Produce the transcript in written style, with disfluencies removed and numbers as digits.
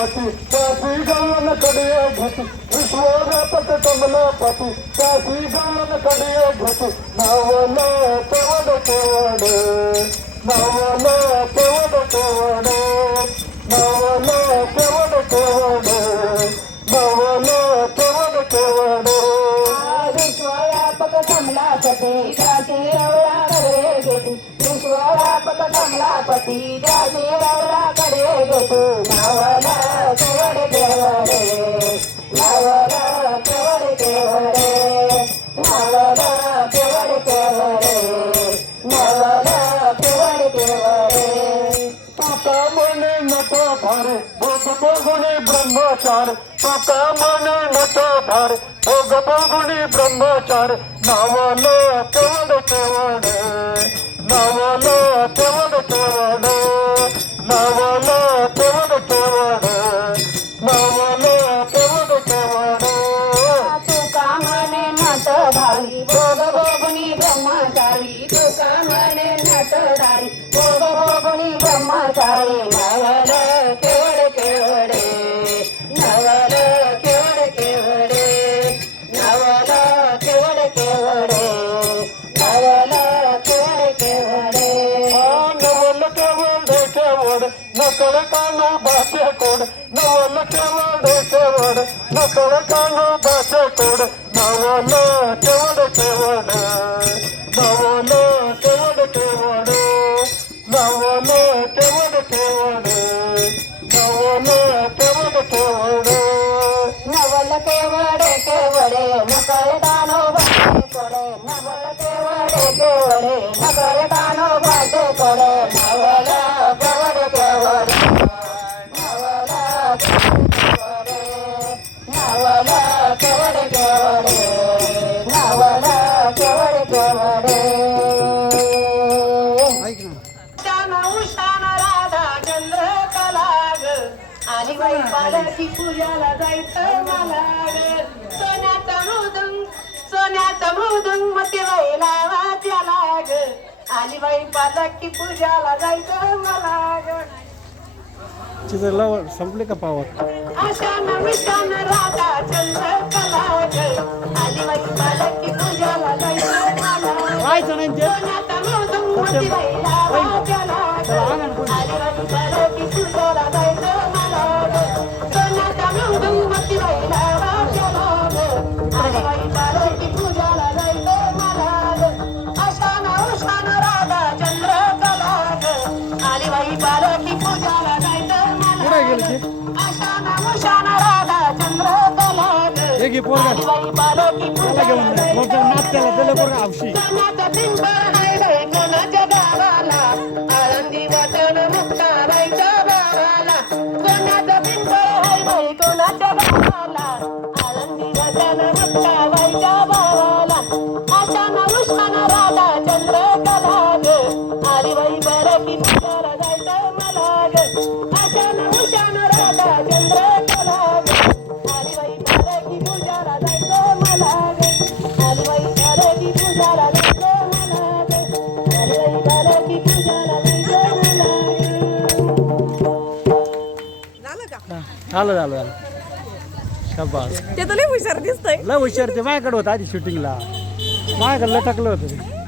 कमलापती काशी गवन कडिये घेती विश्वव्यापक कमलापती काशी गवन कडिये घेती नावला केवड केवड नावला केवड केवड नावला केवड केवड नावला केवड केवड विश्वव्यापक कमलापती काशी गवळा कडे घेती विश्वव्यापक कमलापती काशी गवळा कडे घेतो नावला केवड केवड नावला केवड केवड नावला केवड केवड नावला केवड केवड तुका म्हणे नको धारे भोग बघुनी ब्रह्मचार तुका म्हणे नको धारे भोग बघुनी ब्रह्मचार नावाला केवड केवड नावाला केवड केवड नावाला केवड केवड नावाला केवड केवड तुका म्हणे नटधारी भोग भोगुनी ब्रह्मचारी तुका म्हणे नटधारी भोग भोगुनी ब्रह्मचारी नवल केवड केवड नवल केवड केवड नवल केवड केवड नवल केवड केवड नवल केवड केवड नकळ कानो भाषे कोड नवल केवड केवड नकळ कानो भाषे कोड नवल केवड केवड नवल केवड केवड नवल केवड केवड नवल केवड केवड नवल केवड केवड नकळ कानो भाषे कोड नवल केवड केवड नकळ कानो भाषे कोड नवल केवड केवड नवल केवड केवड नवल केवड केवड उषान उषान राधा चंद्र कलाग आली बाई पालखी पूजाला जायचं मला ग सोन्याचा मृदुंग मती बाई लावा त्याला ग आली बाई पालखी पूजाला जायचं मला ग संपले का पावर आशान विशान राधा चंद्र कलाग आली बाई पालखी पूजाला जायचं मला सोन्याचा मृदुंग मती बाई लावा त्याला ग आली बाई पालखी पूजाला जायचं मला ग सोन्याचा मृदुंग मती बाई लावा त्याला ग आली बाई पालखी पूजाला जायचं मला ग आशान उशान राधा चंद्र कलाग आली बाई पालखी पूजाला जायचं आशान उशान राधा चंद्र कलाग आली बाई पालखी पूजाला जायचं सोन्याचा पिंपळ हाय बाई कोणाच्या गावाला आळंदी वाटण मुक्ताबाईच्या गावाला सोन्याचा पिंपळ हाय बाई कोणाच्या गावाला आळंदी वाटण मुक्ताबाईच्या गावाला आशान उशान राधा चंद्र कलाग आली बाई पालखी पूजाला जायचं मला ग आशान उशान राधा चंद्र कलाग आली बाई पालखी पूजाला जायचं मला ग आली बाई पालखी पूजाला जायचं मला ग आली बाई पालखी पूजाला जायचं मला झालं झालं झालं शाबास ते तर लय हुशार दिसतंय लय हुशार ते माझ्याकडे होतं आधी शूटिंगला माझ्याकडे लटकलं होतं ते